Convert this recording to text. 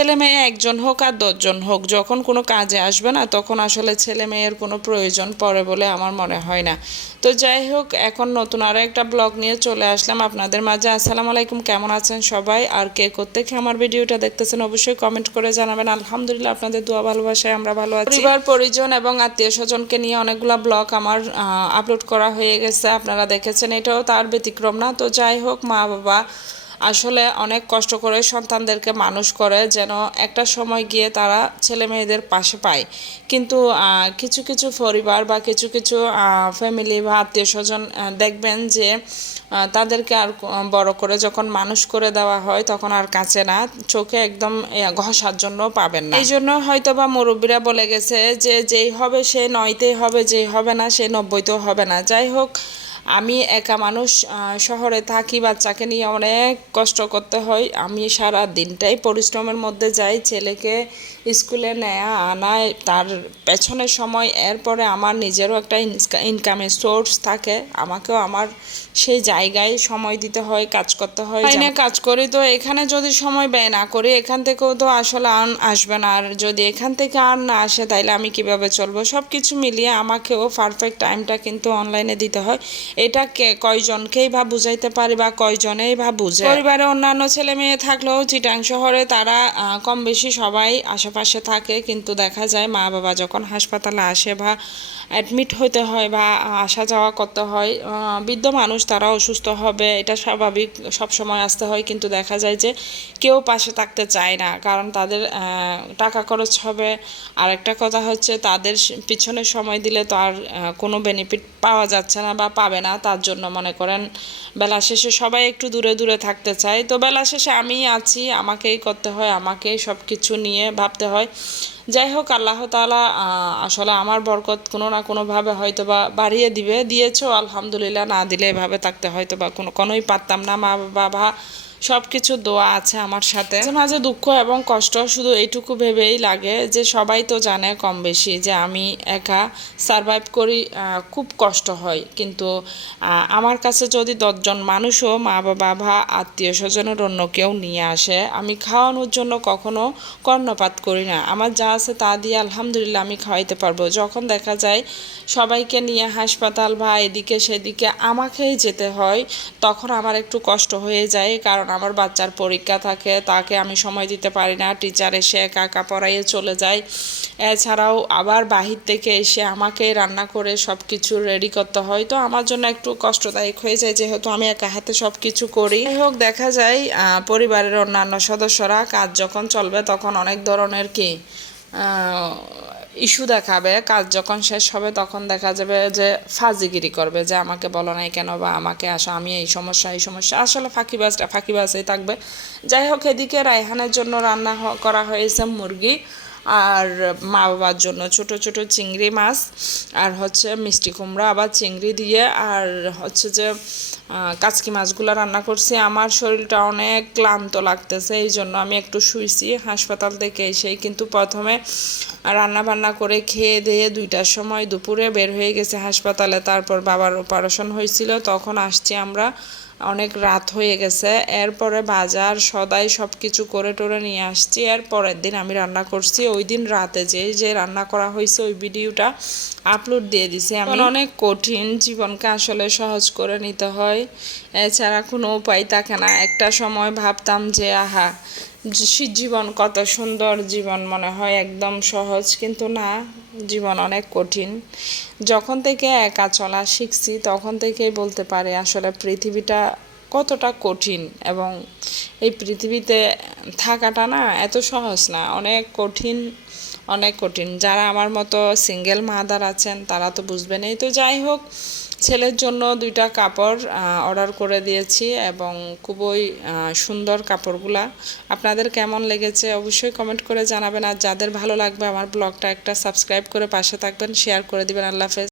ছেলে মেয়ে একজন হোক আর দশজন হোক, যখন কোনো কাজে আসবে না, তখন আসলে ছেলে মেয়ের কোনো প্রয়োজন পড়ে বলে আমার মনে হয় না। তো যাই হোক, এখন নতুন আরও একটা ব্লগ নিয়ে চলে আসলাম আপনাদের মাঝে। আসসালামু আলাইকুম, কেমন আছেন সবাই? আর কে কোথেকে আমার ভিডিওটা দেখতেছেন অবশ্যই কমেন্ট করে জানাবেন। আলহামদুলিল্লাহ, আপনাদের দোয়া ভালোবাসায় আমরা ভালো আছি। পরিবার, পরিজন এবং আত্মীয় স্বজনকে নিয়ে অনেকগুলো ব্লগ আমার আপলোড করা হয়ে গেছে। আপনারা দেখেছেন, এটাও তার ব্যতিক্রম না। তো যাই হোক মা বাবা আসলে অনেক কষ্ট করে সন্তানদেরকে মানুষ করে যেন একটা সময় গিয়ে তারা ছেলে মেয়েদের পাশে পায়। কিন্তু কিছু কিছু পরিবার বা কিছু কিছু ফ্যামিলি বা আত্মীয় স্বজন দেখবেন যে তাদেরকে আর বড় করে যখন মানুষ করে দেওয়া হয় তখন আর কাছে না, চোখে একদম ঘষার জন্য পাবেন না। এই জন্য হয়তো বা মুরব্বীরা বলে গেছে যে, যেই হবে সে নয়তেই হবে, যেই হবে না সে নব্বইতেও হবে না। যাই হোক আমি একা মানুষ শহরে থাকি বাচ্চাকে নিয়ে অনেক কষ্ট করতে হয়। আমি সারা দিনটাই পরিশ্রমের মধ্যে যাই ছেলেকে স্কুলে নেয়া আনায় তার পেছনের সময় এরপরে আমার নিজেরও একটা ইনকামের সোর্স থাকে। আমাকেও আমার সেই জায়গায় সময় দিতে হয় কাজ করতে হয়। তাই না? কাজ করি তো এখানে যদি সময় ব্যয় না করি এখান থেকেও তো আসলে আর্ন আসবে না। আর যদি এখান থেকে আর্ন না আসে তাইলে আমি কীভাবে চলবো? সব কিছু মিলিয়ে আমাকেও পারফেক্ট টাইমটা কিন্তু অনলাইনে দিতে হয়। এটা কে, কয়জনকেই বা বুঝাইতে পারে বা কয়জনেই বা বুঝে। পরিবারে অন্যান্য ছেলে মেয়ে থাকলেও চিটাং শহরে তারা কম বেশি সবাই আশেপাশে থাকে। কিন্তু দেখা যায় মা বাবা যখন হাসপাতালে আসে বা অ্যাডমিট হতে হয় বা আসা যাওয়া করতে হয় বৃদ্ধ মানুষ তারা অসুস্থ হবে, এটা স্বাভাবিক, সব সময় আসতে হয়। কিন্তু দেখা যায় যে কেউ পাশে থাকতে চায় না। কারণ তাদের টাকা খরচ হবে। আর একটা কথা হচ্ছে তাদের পিছনে সময় দিলে তো আর কোনো বেনিফিট পাওয়া যাচ্ছে না বা পাবে না, তার জন্য মনে করেন বেলা শেষে সবাই একটু দূরে দূরে থাকতে চায়। তো বেলা শেষে আমি আছি, আমাকেই করতে হয়, আমাকেই সব কিছু নিয়ে ভাবতে হয়। যাই হোক আল্লাহ আহ, আসলে আমার বরকত কোনো না কোনোভাবে হয়তো বা বাড়িয়ে দিবে দিয়েছ আলহামদুলিল্লাহ না দিলে এভাবে থাকতে হয়তো বা কোনো কোনোই পারতাম না মা বাবা সব কিছু দোয়া আছে আমার সাথে। মাঝে দুঃখ এবং কষ্ট শুধু এইটুকু ভেবেই লাগে যে সবাই তো জানে কম বেশি যে আমি একা সারভাইভ করি খুব কষ্ট হয়। কিন্তু আমার কাছে যদি দশজন মানুষও মা বাবা আত্মীয় স্বজনের অন্য কেউ নিয়ে আসে আমি খাওয়ানোর জন্য কখনো কর্ণপাত করি না। আমার যা আছে তা দিয়ে আলহামদুলিল্লাহ আমি খাওয়াইতে পারব। যখন দেখা যায় সবাইকে নিয়ে হাসপাতাল বা এদিকে সেদিকে আমাকেই যেতে হয়, তখন আমার একটু কষ্ট হয়ে যায় কারণ আমার বাচ্চার পরীক্ষা থাকে, তাকে আমি সময় দিতে পারি না টিচার এসে একা একা পড়াইয়ে চলে যায়। এছাড়াও আবার বাহির থেকে এসে আমাকে রান্না করে সব কিছু রেডি করতে হয়। তো আমার জন্য একটু কষ্টদায়ক হয়ে যায় যেহেতু আমি একা হাতে সব কিছু করি। হোক দেখা যায় পরিবারের অন্যান্য সদস্যরা কাজ যখন চলবে তখন অনেক ধরনের কি ইস্যু দেখাবে, কাজ যখন শেষ হবে তখন দেখা যাবে যে ফাজিগিরি করবে যে আমাকে বলো নাই কেন বা আমাকে আসো, আমি এই সমস্যা এই সমস্যা। আসলে ফাঁকিবাজটা ফাঁকিবাজই থাকবে। যাই হোক, এদিকে রায়হানের জন্য রান্না করা হয়েছে মুরগি আর মা বাবার জন্য ছোট ছোট চিংড়ি মাছ আর হচ্ছে মিষ্টি কুমড়া, আবার চিংড়ি দিয়ে আর হচ্ছে যে কাচকি মাছগুলো রান্না করছি। আমার শরীরটা অনেক ক্লান্ত লাগতেছে এই জন্য আমি একটু শুইছি। হাসপাতাল থেকে এসেই কিন্তু প্রথমে রান্না বান্না করে খেয়ে দিয়ে দুইটার সময় দুপুরে বের হয়ে গেছে হাসপাতালে। তারপর বাবার অপারেশন হয়েছিল তখন আসছি আমরা। অনেক রাত হয়ে গেছে। এরপরে বাজার সদাই সব কিছু করে টোরে নিয়ে আসছি। এর পরের দিন আমি রান্না করছি। ওই দিন রাতে যে যে রান্না করা হয়েছে ওই ভিডিওটা আপলোড দিয়ে দিছি আমি। অনেক কঠিন জীবনকে আসলে সহজ করে নিতে হয়। এছাড়া কোনো উপায় থাকে না। একটা সময় ভাবতাম যে, আহা জীবন কত সুন্দর জীবন মনে হয়, একদম সহজ। কিন্তু না, জীবন অনেক কঠিন। যখন থেকে একা চলা শিখছি, তখন থেকেই বলতে পারে আসলে পৃথিবীটা কতটা কঠিন এবং এই পৃথিবীতে থাকাটা না এত সহজ না। অনেক কঠিন অনেক কঠিন। যারা আমার মতো সিঙ্গেল মাদার আছেন, তারা তো বুঝবেন এই তো যাই হোক ছেলের জন্য দুইটা কাপড় অর্ডার করে দিয়েছি এবং খুবই সুন্দর কাপড়গুলা। আপনাদের কেমন লেগেছে অবশ্যই কমেন্ট করে জানাবেন। আর যাদের ভালো লাগবে আমার ব্লগটা একটা সাবস্ক্রাইব করে পাশে থাকবেন শেয়ার করে দিবেন। আল্লাহ হাফেজ।